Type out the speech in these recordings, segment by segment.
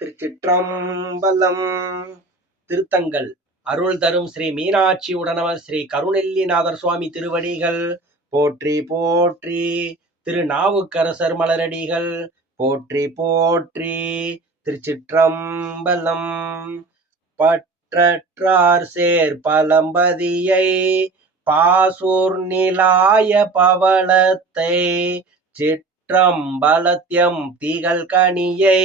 திருச்சிற்றம்பலம். திருத்தங்கள் அருள் தரும் ஸ்ரீ மீனாட்சி உடனவர் ஸ்ரீ கருணெல்லிநாதர் சுவாமி திருவடிகள் போற்றி போற்றி. திருநாவுக்கரசர் மலரடிகள் போற்றி போற்றி. திருச்சிற்றம்பலம். பற்றற்றார் சேர் பழம்பதியை பாசூர் நிலாய பவளத்தை சிற்றம்பலத்யம் திகழ் கனியை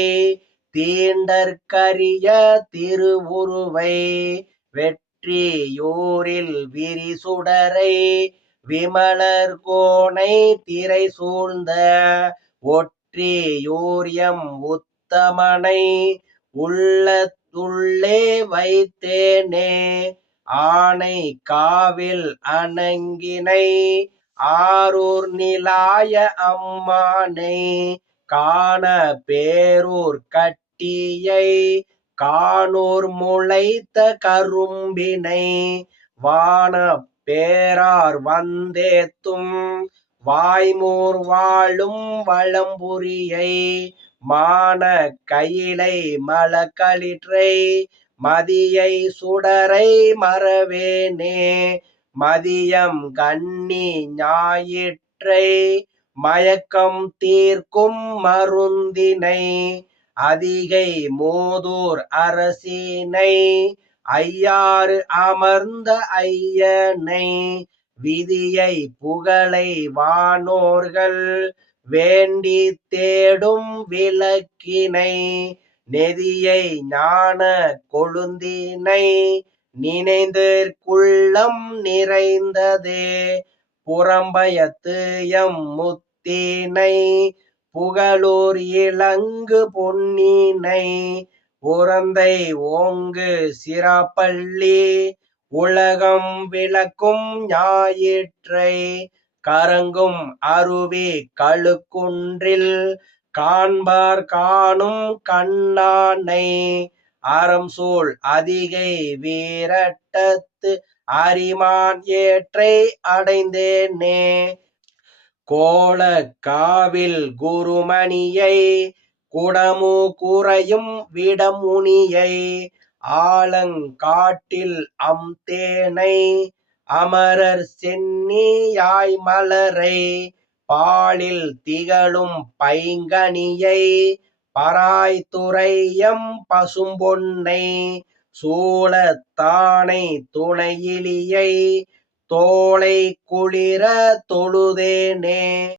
தீண்டற்கரிய திருவுருவை வெற்றியூரில் விரிசுடரை விமலர் கோனை திரை சூழ்ந்த ஒற்றியூர்யம் உத்தமனை உள்ளத்துள்ளே வைத்தேனே ஆனை காவில் அணங்கினை ஆரூர் நிலாய அம்மானை காண பேரூர் கட்டியை காணூர் முளைத்த கரும்பினை வான பேரார் வந்தேத்தும் வாய்மூர் வாழும் வளம்புரியை மான கையிலை மலக்களிற்றை மதியை சுடரை மறவேனே மதியம் கண்ணி ஞாயிற்றை மயக்கம் தீர்க்கும் மருந்தினை அதிகை மூதூர் அரசினை ஐயாறு அமர்ந்த ஐயனை விதியை புகழை வானோர்கள் வேண்டி தேடும் விளக்கினை நெதியை ஞான கொழுந்தினை நினைந்திற்குள்ளம் நிறைந்ததே புறம்பயத்து எம் முத்தினை புகழூர் இலங்கு பொன்னினை உறந்தை ஓங்கு சிராப்பள்ளி உலகம் விளக்கும் ஞாயிற்றை கரங்கும் அருவி கழுக்குன்றில் காண்பார் காணும் கண்ணானை அறம் சூழ் அதிகை வீரட்டத்து அரிமான் ஏற்றை அடைந்தேனே கோல காவில் குருமணியை குடமு குறையும் விடமுனியை ஆலங்காட்டில் அம்தேனை அமரர் சென்னியாய் மலரை பாலில் திகழும் பைங்கனியை பராய்த்துறையம் பசும்பொன்னை சூளத்தானை துணையிலியை தோளை குளிர தொழுதேனே.